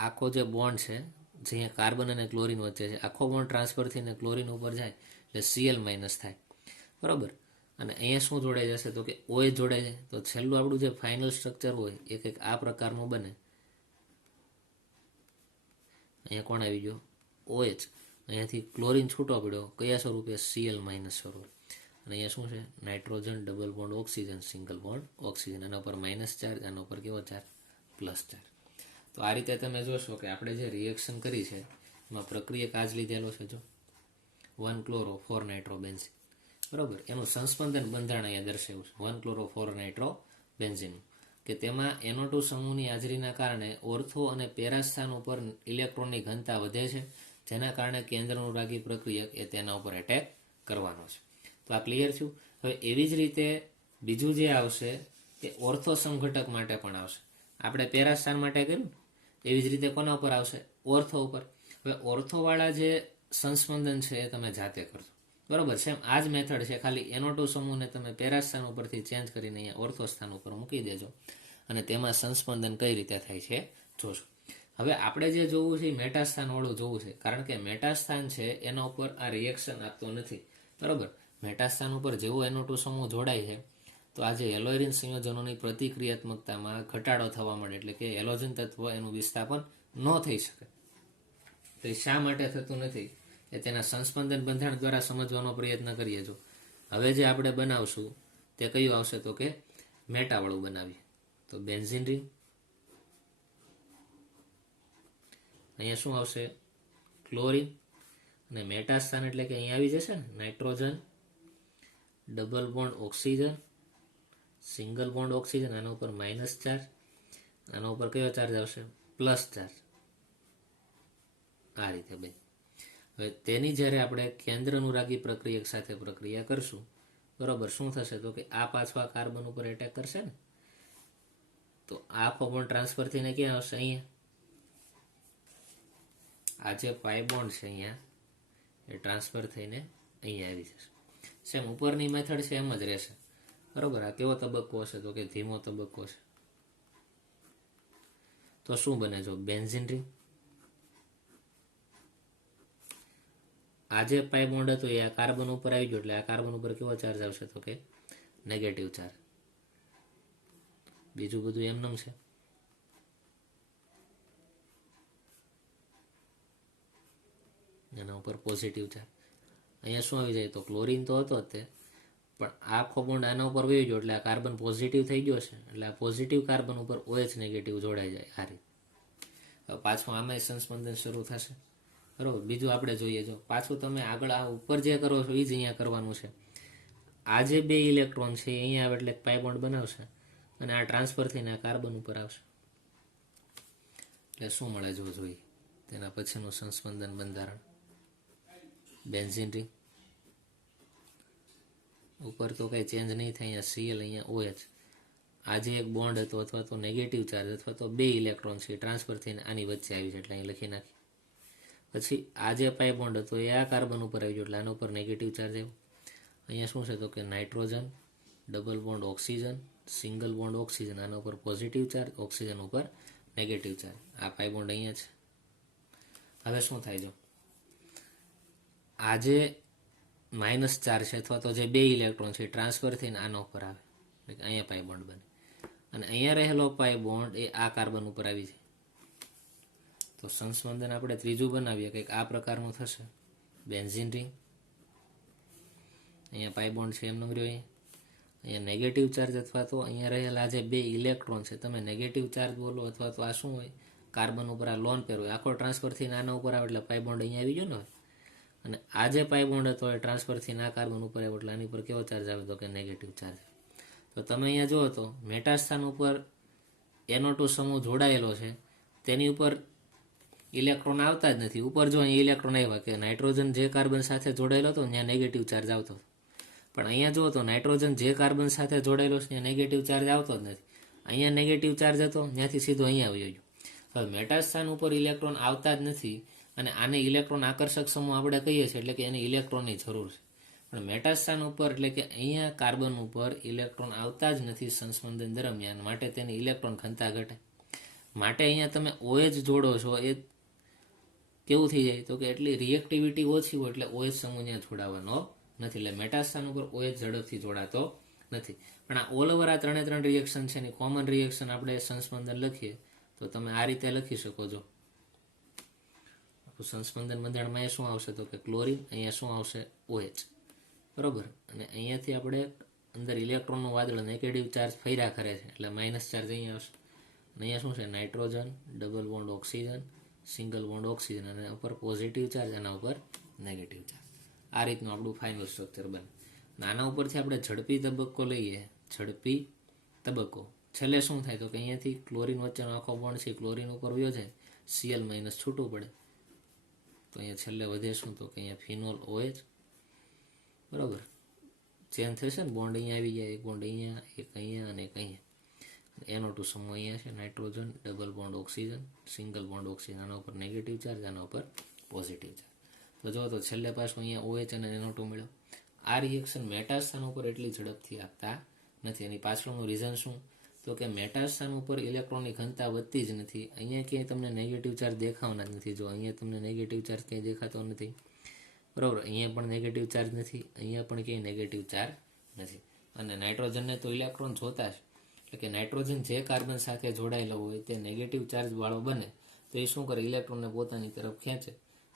આખો જે બોન્ડ છે જે અહીંયા કાર્બન અને ક્લોરીન વચ્ચે છે આખો બોન્ડ ટ્રાન્સફર થઈને ક્લોરીન ઉપર જાય એટલે Cl- થાય, બરાબર. અને અહીંયા શું જોડાઈ જશે તો કે OH જોડાઈ જાય. તો છેલ્લું આપણું જે ફાઇનલ સ્ટ્રક્ચર હોય એ કંઈક આ પ્રકારનું બને. અહીંયા કોણ આવી ગયો? OH. અહીંયાથી ક્લોરીન છૂટો પડ્યો કયા સ્વરૂપે? Cl- સ્વરૂપે. અને અહીંયા શું છે? Nitrogen double bond oxygen single bond oxygen. આના ઉપર માઇનસ ચાર્જ, આના ઉપર કેવો ચાર્જ? Plus charge. તો આ રીતે તમે જોશો કે આપણે જે રિએક્શન કરી છે એમાં પ્રક્રિયક આ જ લીધેલો છે. જો 1-ક્લોરો 4-નાઇટ્રોબેન્ઝીન, બરાબર. એનું સંસ્પંદન બંધારણ અહીંયા દર્શાવ્યું છે 1-ક્લોરો 4-નાઇટ્રોબેન્ઝીનનું, કે તેમાં NO2 સમૂહની હાજરીના કારણે ઓર્થો અને પેરા સ્થાન ઉપર ઇલેક્ટ્રોનની ઘનતા વધે છે, જેના કારણે કેન્દ્રાનુરાગી પ્રક્રિયક એ તેના ઉપર એટેક કરવાનો છે. તો આ ક્લિયર થયું. હવે એવી જ રીતે બીજું જે આવશે કે ઓર્થો સમઘટક માટે પણ આવશે. આપણે પેરા સ્થાન માટે કર્યું, એવી જ રીતે કોના ઉપર આવશે? ઓર્થો ઉપર. હવે ઓર્થોવાળા જે સંસ્પંદન છે એ તમે જાતે કરજો, બરોબર. સેમ આ જ મેથડ છે, ખાલી NO2 સમૂહને તમે પેરા સ્થાન ઉપરથી ચેન્જ કરીને અહીંયા ઓર્થો સ્થાન ઉપર મૂકી દેજો અને તેમાં સંસ્પંદન કઈ રીતે થાય છે જોશો. હવે આપણે જે જોવું છે એ મેટાસ્થાન વાળું જોવું છે, કારણ કે મેટાસ્થાન છે એના ઉપર આ રિએક્શન આપતો નથી, બરોબર. મેટાસ્થાન ઉપર જેવો NO2 સમૂહ જોડાય છે તો આ જે હેલોજન સંયોજનોની પ્રતિક્રિયાત્મકતામાં ઘટાડો થવા મળે, એટલે કે હેલોજન તત્વ એનું વિસ્થાપન ન થઈ શકે. તો એ શા માટે થતું નથી એ તેના સંસ્પંદન બંધારણ દ્વારા સમજવાનો પ્રયત્ન કરીએ. જો હવે જે આપણે બનાવશું તે કયું આવશે તો કે મેટાવાળું બનાવીએ. તો બેન્ઝીન રિંગ, અહીંયા શું આવશે? ક્લોરીન. અને મેટાસ્થાન એટલે કે અહીંયા આવી જશે ને nitrogen double bond oxygen single bond oxygen. આના ઉપર માઇનસ ચાર્જ, આના ઉપર કયો ચાર્જ આવશે? Plus charge. આ રીતે ભાઈ. હવે તેની જ્યારે આપણે કેન્દ્રાનુરાગી પ્રક્રિયક સાથે પ્રક્રિયા કરશું, બરોબર, શું થશે તો કે આ પાછો આ કાર્બન ઉપર એટેક કરશે ને, તો આ બોન્ડ ટ્રાન્સફર થઈને ક્યાં આવશે? અહીંયા. આ જે પાઈ બોન્ડ છે અહીંયા એ ટ્રાન્સફર થઈને અહીંયા આવી જશે. સેમ ઉપરની મેથડ છે એમ જ રહેશે, બરોબર. આ કેવો તબક્કો હશે તો કે ધીમો તબક્કો છે. તો શું બને? જો બેન્ઝીન રિંગ. આ જે પાઈ બોન્ડ હતો એ આ કાર્બન ઉપર આવી ગયો, એટલે આ કાર્બન ઉપર કેવો ચાર્જ આવશે તો કે નેગેટિવ ચાર્જ. બીજું બધું એમનેમ છે. એના ઉપર પોઝિટિવ ચાર્જ. અહીંયા શું આવી જાય તો ક્લોરીન તો હતો જ તે, પણ આખો બોન્ડ આના ઉપર વહી ગયો એટલે આ કાર્બન પોઝિટિવ થઈ ગયો છે, એટલે આ પોઝિટિવ કાર્બન ઉપર OH નેગેટિવ જોડાઈ જાય. આ રીતે પાછું આમાં સંસ્પંદન શરૂ થશે, બરોબર. બીજું આપણે જોઈએ, જો પાછું તમે આગળ આ ઉપર જે કરો છો એ જ અહીંયા કરવાનું છે. આ જે 2 ઇલેક્ટ્રોન છે એ અહીંયા આવે એટલે પાઈ બોન્ડ બનાવશે અને આ ટ્રાન્સફર થઈને આ કાર્બન ઉપર આવશે. એટલે શું મળે જો જોઈએ તેના પછીનું સંસ્પંદન બંધારણ. બેન્ઝીન રિંગ ઉપર તો કઈ ચેન્જ નહીં થાય. અહીંયા Cl, અહીંયા OH. આ જે એક બોન્ડ હતો અથવા તો નેગેટિવ ચાર્જ અથવા તો 2 ઇલેક્ટ્રોન છે ટ્રાન્સફર થઈને આની વચ્ચે આવી છે, એટલે અહીં લખી નાખી. પછી આ જે પાઈ બોન્ડ હતો એ આ કાર્બન ઉપર આવી ગયો એટલે આના ઉપર નેગેટિવ ચાર્જ આવ્યો. અહીંયા શું છે તો કે nitrogen double bond oxygen single bond oxygen. આના ઉપર પોઝિટિવ ચાર્જ, ઓક્સિજન ઉપર નેગેટિવ ચાર્જ. આ પાઈ બોન્ડ અહીંયા છે. હવે શું થાય? જો આ જે માઇનસ ચાર્જ છે અથવા તો જે 2 ઇલેક્ટ્રોન છે ટ્રાન્સફર થઈને આના ઉપર આવે, એટલે અહીંયા પાઈ બોન્ડ બને. અને અહીંયા રહેલો પાઈ બોન્ડ એ આ કાર્બન ઉપર આવી જાય. તો સંસ્પંદન આપણે ત્રીજું બનાવીએ, કંઈક આ પ્રકારનું થશે. Benzene ring. અહીંયા પાઈ બોન્ડ છે એમનો રહ્યો. અહીંયા નેગેટિવ ચાર્જ અથવા તો અહીંયા રહેલા જે 2 ઇલેક્ટ્રોન છે, તમે નેગેટિવ ચાર્જ બોલો અથવા તો આ શું હોય કાર્બન ઉપર આ લોન પેર હોય, આખો ટ્રાન્સફર થઈને આના ઉપર આવે એટલે પાઈ બોન્ડ અહીંયા આવી ગયો ને. અને આ જે પાઈ બોન્ડ હતો એ ટ્રાન્સફર થઈને આ કાર્બન ઉપર આવ્યો એટલે આની પર કેવો ચાર્જ આવે તો કે નેગેટિવ ચાર્જ. તો તમે અહીંયા જુઓ તો મેટાસ્થાન ઉપર NO2 સમૂહ જોડાયેલો છે, તેની ઉપર ઇલેક્ટ્રોન આવતા જ નથી. ઉપર જો અહીં ઇલેક્ટ્રોન આવ્યા કે નાઇટ્રોજન જે કાર્બન સાથે જોડાયેલો હતો ત્યાં નેગેટિવ ચાર્જ આવતો, પણ અહીંયા જુઓ તો નાઇટ્રોજન જે કાર્બન સાથે જોડાયેલો છે ત્યાં નેગેટિવ ચાર્જ આવતો જ નથી. અહીંયા નેગેટિવ ચાર્જ હતો, ત્યાંથી સીધો અહીંયા આવી ગયો. હવે મેટાસ્થાન ઉપર ઇલેક્ટ્રોન આવતા જ નથી અને આને ઇલેક્ટ્રોન આકર્ષક સમૂહ આપણે કહીએ છીએ, એટલે કે એને ઇલેક્ટ્રોનની જરૂર છે. પણ મેટાસ્થાન ઉપર એટલે કે અહીંયા કાર્બન ઉપર ઇલેક્ટ્રોન આવતા જ નથી સંસ્પંદન દરમિયાન, માટે તેની ઇલેક્ટ્રોન ઘનતા ઘટે. માટે અહીંયા તમે OH જોડો છો એ કેવું થઈ જાય તો કે એટલી રિએક્ટિવિટી ઓછી હોય એટલે OH સમૂહ ત્યાં જોડાવાનો નથી. એટલે મેટાસ્થાન ઉપર OH ઝડપથી જોડાતો નથી. પણ આ ઓલ ઓવર આ ત્રણે રિએક્શન છે એની કોમન રિએક્શન આપણે સંસ્પંદન લખીએ તો તમે આ રીતે લખી શકો છો. સંસ્પંદન બંધારણમાં અહીંયા શું આવશે તો કે ક્લોરીન, અહીંયા શું આવશે OH, બરોબર. અને અહીંયાથી આપણે અંદર ઇલેક્ટ્રોનનું વાદળ નેગેટિવ ચાર્જ ફર્યા કરે છે એટલે માઇનસ ચાર્જ અહીંયા આવશે. અને અહીંયા શું છે nitrogen, double bond oxygen, single bond oxygen, અને ઉપર પોઝિટિવ ચાર્જ, આના ઉપર નેગેટિવ ચાર્જ. આ રીતનું આપણું ફાઇનલ સ્ટ્રક્ચર બને. આના ઉપરથી આપણે ઝડપી તબક્કો લઈએ. ઝડપી તબક્કો છેલ્લે શું થાય તો કે અહીંયાથી ક્લોરીન વચ્ચેનો આખો બોન્ડ છે ક્લોરીન ઉપર વયો જાય, Cl માઇનસ છૂટું પડે તો અહીંયા છેલ્લે વધે શું તો કે અહીંયા ફિનોલ OH, બરાબર. ચેન્જ થશે ને, બોન્ડ અહીંયા આવી ગયા, એક બોન્ડ અહીંયા, એક અહીંયા અને એક અહીંયા. NO2 સમૂહ અહીંયા છે, nitrogen, double bond oxygen, single bond oxygen, આના ઉપર નેગેટિવ ચાર્જ, આના ઉપર પોઝિટિવ ચાર્જ. તો જો તો છેલ્લે પાછું અહીંયા OH અને NO2 મળ્યો. આ રિએક્શન મેટાસ્થાન ઉપર એટલી ઝડપથી આપતા નથી. એની પાછળનું રીઝન શું તો કે મેટાસ્થાન ઉપર ઇલેક્ટ્રોનની ઘનતા વધતી જ નથી. અહીંયા ક્યાંય તમને નેગેટિવ ચાર્જ દેખાવાના જ નથી. જો અહીંયા તમને નેગેટિવ ચાર્જ ક્યાંય દેખાતો નથી, બરાબર. અહીંયા પણ નેગેટિવ ચાર્જ નથી, અહીંયા પણ ક્યાંય નેગેટિવ ચાર્જ નથી. અને નાઇટ્રોજનને તો ઇલેક્ટ્રોન જોતા જ, એટલે કે નાઇટ્રોજન જે કાર્બન સાથે જોડાયેલો હોય તે નેગેટિવ ચાર્જ વાળો બને તો એ શું કરે, ઇલેક્ટ્રોનને પોતાની તરફ ખેંચે,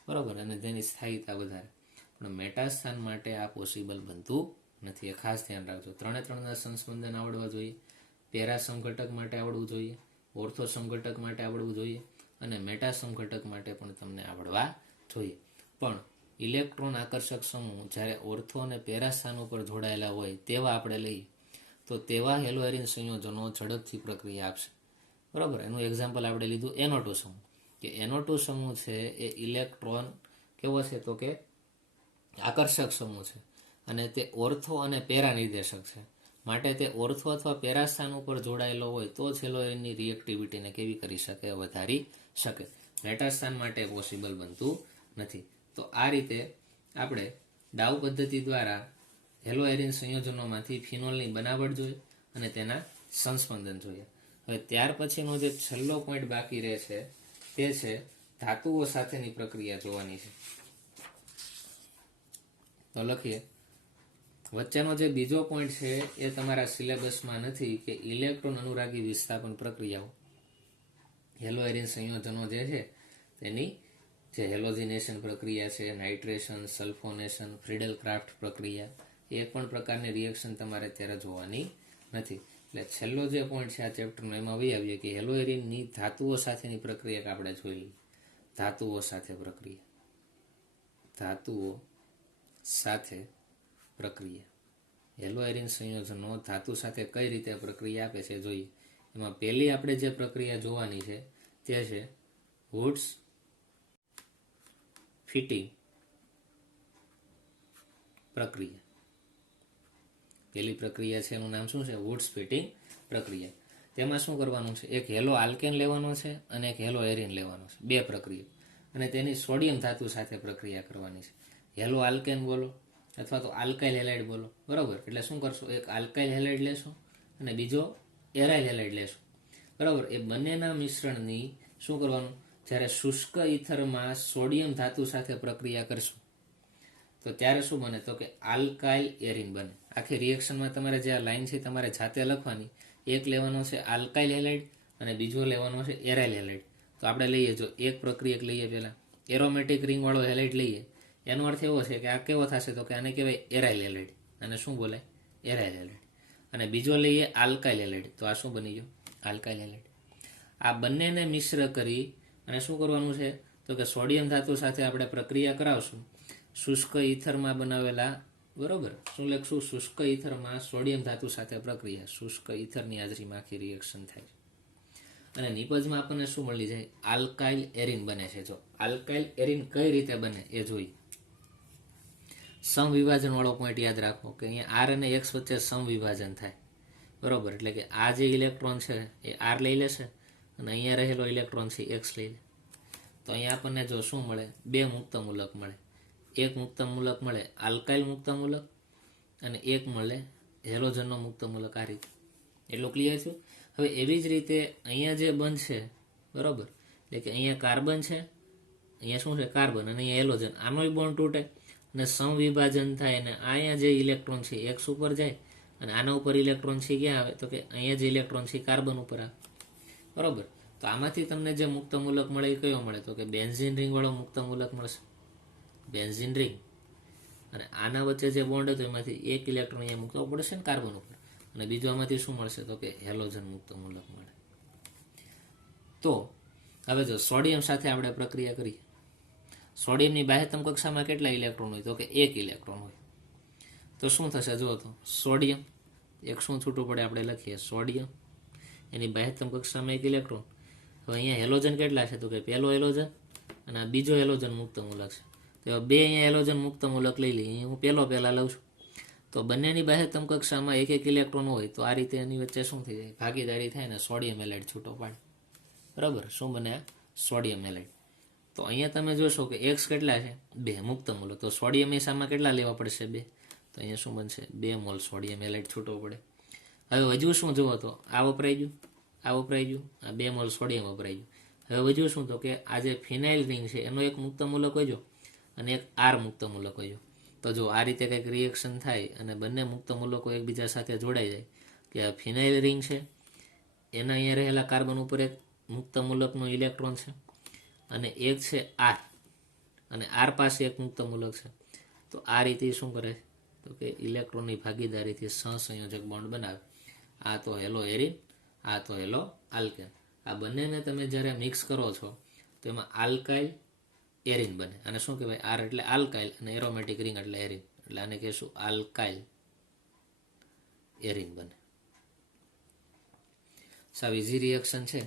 બરાબર, અને તેની સ્થાયીતા વધારે. પણ મેટાસ્થાન માટે આ પોસિબલ બનતું નથી. એ ખાસ ધ્યાન રાખજો. ત્રણના સંસ્પંદન આવડવા જોઈએ, પેરા સમઘટક માટે આવડવું જોઈએ, ઓર્થો સમઘટક માટે આવડવું જોઈએ, અને મેટા સમઘટક માટે પણ તમને આવડવા જોઈએ. પણ ઇલેક્ટ્રોન આકર્ષક સમૂહ જ્યારે ઓર્થો અને પેરા સ્થાન ઉપર જોડાયેલા હોય તેવા આપણે લઈએ તો તેવા હેલોએરિન સંયોજનો ઝડપથી પ્રક્રિયા આપશે, બરાબર. એનું એક્ઝામ્પલ આપણે લીધું NO2 સમૂહ, કે NO2 સમૂહ છે એ ઇલેક્ટ્રોન કેવો છે તો કે આકર્ષક સમૂહ છે અને તે ઓર્થો અને પેરા નિર્દેશક છે. માટે તે ઓર્થો અથવા પેરા સ્થાન ઉપર જોડાયેલો હોય તો જ હેલોએરિનની રિએક્ટિવિટીને કેવી કરી શકે, વધારી શકે. મેટા સ્થાન માટે પોસિબલ બનતું નથી. તો આ રીતે આપણે ડાઉ પદ્ધતિ દ્વારા હેલોએરિન સંયોજનોમાંથી ફિનોલની બનાવટ જોઈએ અને તેના સંસ્પંદન જોઈએ. હવે ત્યાર પછીનો જે છેલ્લો પોઈન્ટ બાકી રહે છે તે છે ધાતુઓ સાથેની પ્રક્રિયા જોવાની છે. તો લખીએ, વચ્ચેનો જે બીજો પોઈન્ટ છે એ તમારા સિલેબસમાં નથી કે ઇલેક્ટ્રોન અનુરાગી વિસ્થાપન પ્રક્રિયાઓ, હેલોએરિન સંયોજનો જે છે તેની જે હેલોજિનેશન પ્રક્રિયા છે, નાઇટ્રેશન, સલ્ફોનેશન, ફ્રીડલ ક્રાફ્ટ પ્રક્રિયા, એક પણ પ્રકારની રિએક્શન તમારે અત્યારે જોવાની નથી. એટલે છેલ્લો જે પોઈન્ટ છે આ ચેપ્ટરનો એમાં વહી આવીએ કે હેલોએરિનની ધાતુઓ સાથેની પ્રક્રિયા આપણે જોઈ લઈએ. ધાતુઓ સાથે પ્રક્રિયા, ધાતુઓ સાથે પ્રક્રિયા, હેલોએરિન સંયોજનો ધાતુ સાથે કઈ રીતે પ્રક્રિયા આપે છે જોઈએ. એમાં પહેલી આપણે જે પ્રક્રિયા જોવાની છે તે છે વુડ્સ ફિટિંગ પ્રક્રિયા. પહેલી પ્રક્રિયા છે એનું નામ શું છે, વુડ્સ ફિટિંગ પ્રક્રિયા. તેમાં શું કરવાનું છે, એક હેલો આલ્કેન લેવાનો છે અને એક હેલો એરિન લેવાનો છે, બે પ્રક્રિયા, અને તેની સોડિયમ ધાતુ સાથે પ્રક્રિયા કરવાની છે. હેલો આલ્કેન બોલો અથવા તો આલ્કાઇલ હેલાઇડ બોલો, બરાબર. એટલે શું કરશો, એક આલ્કાઇલ હેલાઇડ લેશો અને બીજો એરાઇલ હેલાઇડ લેશો, બરાબર. એ બંનેના મિશ્રણની શું કરવાનું, જ્યારે શુષ્ક ઇથરમાં સોડિયમ ધાતુ સાથે પ્રક્રિયા કરશું તો ત્યારે શું બને તો કે આલ્કાઇલ એરિન બને. આખી રિએક્શનમાં તમારે જે આ લાઈન છે તમારે જાતે લખવાની. એક લેવાનો છે આલ્કાઇલ હેલાઇડ અને બીજો લેવાનો છે એરાઇલ હેલાઇડ. તો આપણે લઈએ, જો એક પ્રક્રિયક લઈએ, પહેલા એરોમેટિક રિંગ વાળો હેલાઇડ લઈએ. એનો અર્થ એવો છે કે આ કેવો થશે તો કે આને કહેવાય એરાઇલ હેલાઇડ, અને શું બોલાય, એરાઇલ હેલાઇડ. અને બીજો લઈએ આલ્કાઇલ હેલાઇડ, તો આ શું બની ગયો, આલ્કાઇલ હેલાઇડ. આ બંનેને મિશ્ર કરી અને શું કરવાનું છે તો કે સોડિયમ ધાતુ સાથે આપણે પ્રક્રિયા કરાવશું શુષ્ક ઇથરમાં બનાવેલા, બરોબર. શું લખશું, શુષ્ક ઇથરમાં સોડિયમ ધાતુ સાથે પ્રક્રિયા, શુષ્ક ઇથરની હાજરીમાં આખી રિએક્શન થાય છે અને નિપજમાં આપણને શું મળી જાય, આલ્કાઇલ એરિન બને છે. જો આલ્કાઇલ એરિન કઈ રીતે બને એ જોઈએ. સમવિભાજન વાળો પોઈન્ટ યાદ રાખો કે અહીંયા R અને X વચ્ચે સમવિભાજન થાય, બરોબર. એટલે કે આ જે ઇલેક્ટ્રોન છે એ R લઈ લેશે અને અહીંયા રહેલો ઇલેક્ટ્રોન છે X લઈ લે. તો અહીંયા આપણને જો શું મળે, બે મુક્ત મૂલક મળે. એક મુક્ત મૂલક મળે આલ્કાઇલ મુક્ત મૂલક અને એક મળે હેલોજનનો મુક્ત મૂલક. આ રીતે એટલું ક્લિયર છે. હવે એવી જ રીતે અહીંયા જે બંધ છે, બરોબર, એટલે કે અહીંયા કાર્બન છે, અહીંયા શું છે કાર્બન, અને અહીંયા હેલોજન, આનોય બોન્ડ તૂટે અને સમવિભાજન થાય અને અહીંયા જે ઇલેક્ટ્રોન છે એક્સ ઉપર જાય અને આના ઉપર ઇલેક્ટ્રોન છે ક્યાં આવે તો કે અહીંયા જે ઇલેક્ટ્રોન છે કાર્બન ઉપર આવે. બરોબર. તો આમાંથી તમને જે મુક્ત મૂલક મળે એ કયો મળે તો કે બેન્ઝીન રિંગ વાળો મુક્ત મૂલક મળશે. બેન્ઝીન રિંગ અને આના વચ્ચે જે બોન્ડ હતો એમાંથી એક ઇલેક્ટ્રોન અહીંયા મૂકવો પડશે ને કાર્બન ઉપર, અને બીજો આમાંથી શું મળશે તો કે હેલોજન મુક્ત મૂલક મળે. તો હવે જો સોડિયમ સાથે આપણે પ્રક્રિયા કરીએ. સોડિયમની બાહ્યતમ કક્ષામાં કેટલા ઇલેક્ટ્રોન હોય તો કે એક ઇલેક્ટ્રોન હોય. તો શું થશે જુઓ તો સોડિયમ એક શું છૂટું પડે આપણે લખીએ સોડિયમ, એની બાહ્યતમ કક્ષામાં એક ઇલેક્ટ્રોન. હવે અહીંયા હેલોજન કેટલા છે તો કે પહેલો હેલોજન અને આ બીજો હેલોજન મુક્ત મૂલક છે. તો બે અહીંયા હેલોજન મુક્ત મૂલક લઈ લઈએ. અહીં હું પહેલા લઉં છું. તો બંનેની બાહ્યતમ કક્ષામાં એક એક ઇલેક્ટ્રોન હોય તો આ રીતે એની વચ્ચે શું થઈ જાય ભાગીદારી થાય ને સોડિયમ હેલાઇડ છૂટો પાડે. બરાબર. શું બને આ સોડિયમ હેલાઇડ. તો અહીંયા તમે જોશો કે એક્સ કેટલા છે 2 મુક્ત મૂલક. તો સોડિયમ એસામાં કેટલા લેવા પડશે 2. તો અહીંયા શું બનશે 2 મોલ સોડિયમ હેલાઇડ છૂટો પડે. હવે હજુ શું જુઓ તો આ વપરાઈ ગયું, આ 2 મોલ સોડિયમ વપરાઈ ગયું. હવે હજુ શું તો કે આ જે ફિનાઇલ રિંગ છે એનો એક મુક્ત મૂલક હોય અને એક આર મુક્ત મૂલક હોય. તો જો આ રીતે કંઈક રિએક્શન થાય અને બંને મુક્ત મૂલકો એકબીજા સાથે જોડાઈ જાય કે આ ફિનાઇલ રિંગ છે એના અહીંયા રહેલા કાર્બન ઉપર એક મુક્ત મૂલકનો ઇલેક્ટ્રોન છે અને એક છે આર, અને આર પાસે એક મુક્ત મૂલક છે. તો આ રીતે શું કરે તો કે ઇલેક્ટ્રોનની ભાગીદારીથી સહસંયોજક બોન્ડ બનાવે. આ તો હેલો એરિન, આ તો હેલો આલ્કેન. આ બંનેને તમે જ્યારે મિક્સ કરો છો તો એમાં આલ્કાઇલ એરિન બને. અને શું કહેવાય આર એટલે આલ્કાઇલ અને એરોમેટિક રિંગ એટલે એરિન, એટલે આને કહેશું આલ્કાઇલ એરિન બને. સાવ ઇઝી રિએક્શન છે.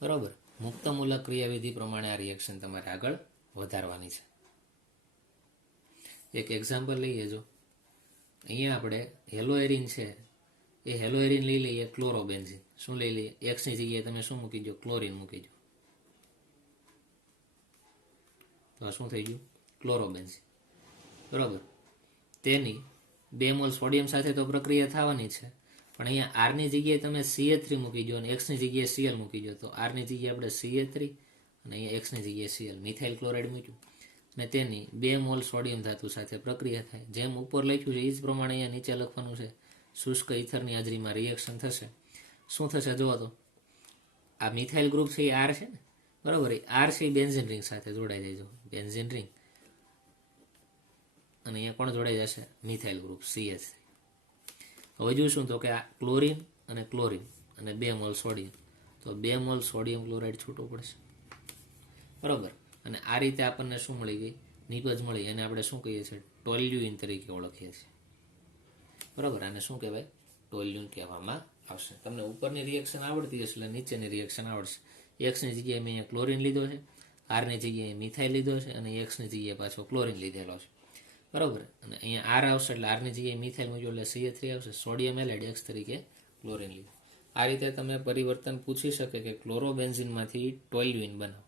બરોબર. મુક્ત મૂલક ક્રિયાવિધિ પ્રમાણે આ રિએક્શન તમારે આગળ વધારવાની છે. એક એક્ઝામ્પલ લઈએ. જો અહીંયા આપણે હેલો એરિન છે એ હેલો એરિન લઈ લઈએ ક્લોરોબેન્ઝીન. શું લઈ લઈએ એક્સની જગ્યાએ તમે શું મૂકી દો ક્લોરીન મૂકી દો. તો આ શું થઈ ગયું ક્લોરોબેન્ઝીન. બરાબર. તેની 2 મોલ સોડિયમ સાથે તો પ્રક્રિયા થવાની છે, પણ અહીંયા આરની જગ્યાએ તમે CH3 મૂકી દો અને એક્સની જગ્યાએ Cl મૂકી દો. તો આરની જગ્યાએ આપણે CH3 અને અહીંયા એક્સની જગ્યાએ Cl મિથાઇલ ક્લોરાઇડ મૂક્યું અને તેની 2 મોલ સોડિયમ ધાતુ સાથે પ્રક્રિયા થાય. જેમ ઉપર લખ્યું છે એ જ પ્રમાણે અહીંયા નીચે લખવાનું છે. શુષ્ક ઇથરની હાજરીમાં રિએક્શન થશે. શું થશે જુઓ તો આ મિથાઇલ ગ્રુપ છે એ આર છે ને, બરાબર. આર છે એ બેન્ઝીન રિંગ સાથે જોડાઈ જાય. જો બેન્ઝીન રિંગ અને અહીંયા કોણ જોડાઈ જશે મિથાઇલ ગ્રુપ CH3. હવે જોઈશું તો કે આ ક્લોરીન અને ક્લોરીન અને 2 મોલ સોડિયમ. તો 2 મોલ સોડિયમ ક્લોરાઇડ છૂટો પડશે. બરાબર. અને આ રીતે આપણને શું મળી ગઈ નિપજ મળી. અને આપણે શું કહીએ છીએ ટોલ્યુઇન તરીકે ઓળખીએ છીએ. બરાબર. આને શું કહેવાય ટોલ્યુઇન કહેવામાં આવશે. તમને ઉપરની રિએક્શન આવડતી હશે એટલે નીચેની રિએક્શન આવડશે. એક્સની જગ્યાએ મેં અહીંયા ક્લોરીન લીધો છે, આરની જગ્યાએ મિથાઇલ લીધો છે અને એક્સની જગ્યાએ પાછો ક્લોરીન લીધેલો છે. બરાબર. અને અહીંયા આર આવશે એટલે આરની જગ્યાએ મિથાઇલ મૂક્યો એટલે CH3 આવશે. સોડિયમ હેલાઇડ એક્સ તરીકે ક્લોરીન લીધું. આ રીતે તમે પરિવર્તન પૂછી શકે કે ક્લોરોબેન્ઝીનમાંથી ટોલ્યુઇન બનાવો.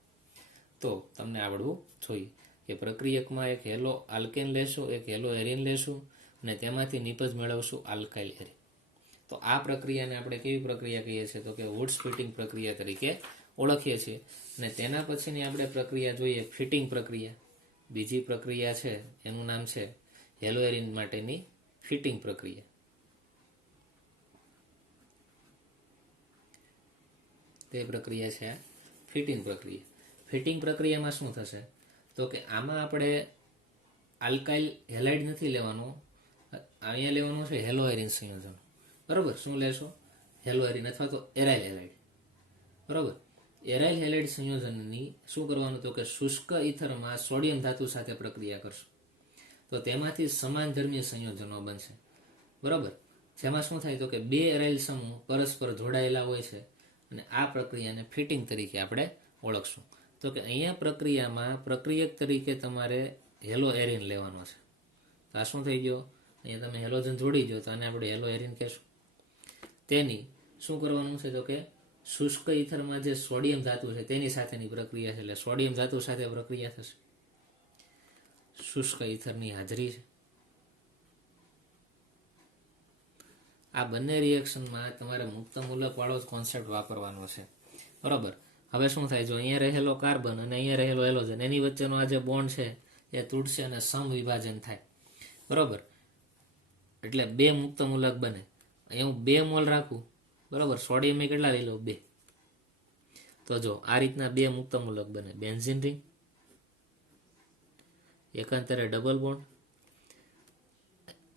તો તમને આવડવું જોઈએ કે પ્રક્રિયકમાં એક હેલો આલ્કેન લેશું, એક હેલો એરિન લેશું અને તેમાંથી નિપજ મેળવશું આલ્કાઇલ એરિન. તો આ પ્રક્રિયાને આપણે કેવી પ્રક્રિયા કહીએ છીએ તો કે વુડ સ્પ્લિટિંગ પ્રક્રિયા તરીકે ઓળખીએ છીએ. અને તેના પછીની આપણે પ્રક્રિયા જોઈએ ફિટિંગ પ્રક્રિયા. બીજી પ્રક્રિયા છે એનું નામ છે હેલો એરિન માટેની ફિટિંગ પ્રક્રિયા. તે પ્રક્રિયા છે ફિટિંગ પ્રક્રિયા. ફિટિંગ પ્રક્રિયામાં શું થશે તો કે આમાં આપણે આલ્કાઇલ હેલાઇડ નથી લેવાનું, અહીંયા લેવાનું છે હેલો એરિન સંયોજન. બરાબર. શું લેશો હેલો એરિન અથવા તો એરાઇલ હેલાઇડ. બરાબર. એરાઇલ હેલાઇડ સંયોજનની શું કરવાનું તો કે શુષ્ક ઇથરમાં સોડિયમ ધાતુ સાથે પ્રક્રિયા કરશું તો તેમાંથી સમાન ધર્મીય સંયોજનો બનશે. બરાબર. જેમાં શું થાય તો કે 2 એરાઇલ સમૂહ પરસ્પર જોડાયેલા હોય છે અને આ પ્રક્રિયાને ફિટિંગ તરીકે આપણે ઓળખશું. તો કે અહીંયા પ્રક્રિયામાં પ્રક્રિયક તરીકે તમારે હેલો એરિન લેવાનો છે. તો આ શું થઈ ગયો અહીંયા તમે હેલોજન જોડી દો તો આને આપણે હેલો એરિન કહેશું. તેની શું કરવાનું છે તો કે શુષ્ક ઇથરમાં જે સોડિયમ ધાતુ છે તેની સાથેની પ્રક્રિયા છે એટલે સોડિયમ ધાતુ સાથે પ્રક્રિયા થશે. શુષ્ક ઇથરની હાજરી છે. આ બંને રિએક્શનમાં તમારે મુક્ત મૂલક વાળો જ કોન્સેપ્ટ વાપરવાનો છે. બરાબર. હવે શું થાય જો અહીંયા રહેલો કાર્બન અને અહીંયા રહેલો હેલોજન એની વચ્ચેનો આ જે બોન્ડ છે એ તૂટશે અને સમવિભાજન થાય. બરોબર. એટલે 2 મુક્ત મૂલક બને. અહીંયા હું 2 મોલ રાખું, બરોબર. સોડિયમ એ કેટલા લઈ લઉં? 2. તો જો આ રીતના 2 મુક્ત મૂલક બને. બેન્ઝીન રિંગ, એકાંતરે ડબલ બોન્ડ.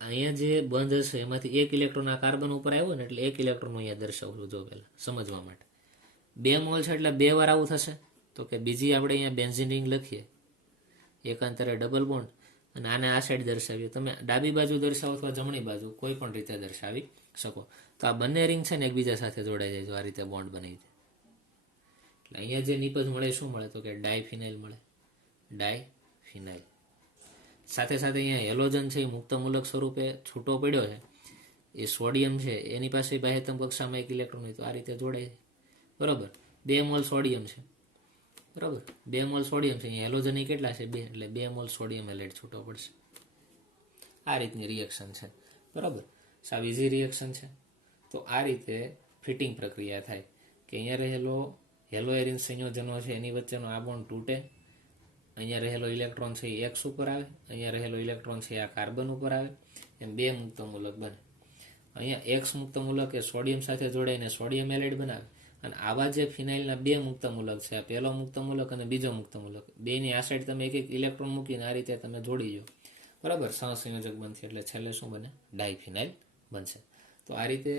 અહીંયા જે બંધ હશે એમાંથી 1 ઇલેક્ટ્રોન આ કાર્બન ઉપર આવ્યો ને, એટલે 1 ઇલેક્ટ્રોન અહીંયા દર્શાવું જો પહેલા સમજવા માટે. 2 મોલ છે એટલે 2 વાર આવું થશે. તો કે બીજી આપણે અહીંયા બેન્ઝીન રિંગ લખીએ, એકાંતરે ડબલ બોન્ડ, અને આને આ સાઈડ દર્શાવીએ. તમે ડાબી બાજુ દર્શાવો અથવા જમણી બાજુ કોઈ પણ રીતે દર્શાવી શકો. તો આ બંને રિંગ છે ને એકબીજા સાથે જોડાઈ જાય, જો આ રીતે બોન્ડ બની જાય. એટલે અહીંયા જે નિપજ મળે શું મળે? તો કે ડાયફિનાઇલ મળે. ડાયફિનાઇલ. સાથે સાથે અહીંયા હેલોજન છે એ મુક્ત મૂલક સ્વરૂપે છૂટો પડ્યો છે. એ સોડિયમ છે એની પાસે બાહ્યતમ કક્ષામાં 1 ઇલેક્ટ્રોન હોય તો આ રીતે જોડાય જાય. બરોબર. 2 મોલ સોડિયમ છે. બરાબર. 2 મોલ સોડિયમ છે. અહીંયા હેલોજન કેટલા છે? 2. એટલે 2 મોલ સોડિયમ હેલાઇડ છૂટો પડશે. આ રીતની રિએક્શન છે. બરાબર. સાવ ઇઝી રિએક્શન છે. તો આ રીતે ફિટિંગ પ્રક્રિયા થાય કે અહીંયા રહેલો હેલો એરિન સંયોજનો છે એની વચ્ચેનો આ બોન્ડ તૂટે. અહીંયા રહેલો ઇલેક્ટ્રોન છે એ એક્સ ઉપર આવે, અહીંયા રહેલો ઇલેક્ટ્રોન છે આ કાર્બન ઉપર આવે, એમ 2 મુક્ત મૂલક બને. અહીંયા એક્સ મુક્ત મૂલક એ સોડિયમ સાથે જોડાઈને સોડિયમ હેલાઇડ બનાવે. અને આવા જે ફિનાઇલના 2 મુક્ત મૂલક છે, આ પહેલો મુક્ત મૂલક અને બીજો મુક્ત મૂલક, બેની આ સાઈડ તમે 1 ઇલેક્ટ્રોન મૂકીને આ રીતે તમે જોડી દો. બરાબર. સહસંયોજક બનશે એટલે છેલ્લે શું બને? ડાયફિનાઇલ બનશે. તો આ રીતે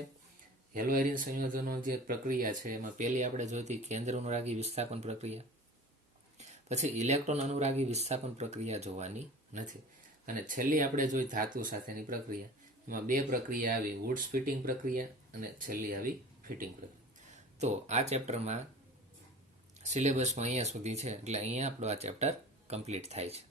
હેલો એરિન સંયોજનો જે પ્રક્રિયા છે એમાં પહેલી આપણે જોઈતી કેન્દ્ર અનુરાગી વિસ્થાપન પ્રક્રિયા, પછી ઇલેક્ટ્રોન અનુરાગી વિસ્થાપન પ્રક્રિયા જોવાની નથી, અને છેલ્લી આપણે જોઈ ધાતુ સાથેની પ્રક્રિયા. એમાં 2 પ્રક્રિયા આવી, વુડ્સ ફિટિંગ પ્રક્રિયા અને છેલ્લી આવી ફિટિંગ પ્રક્રિયા. તો આ ચેપ્ટરમાં સિલેબસમાં અહીંયા સુધી છે, એટલે અહીંયા આપણો આ ચેપ્ટર કમ્પ્લીટ થાય છે.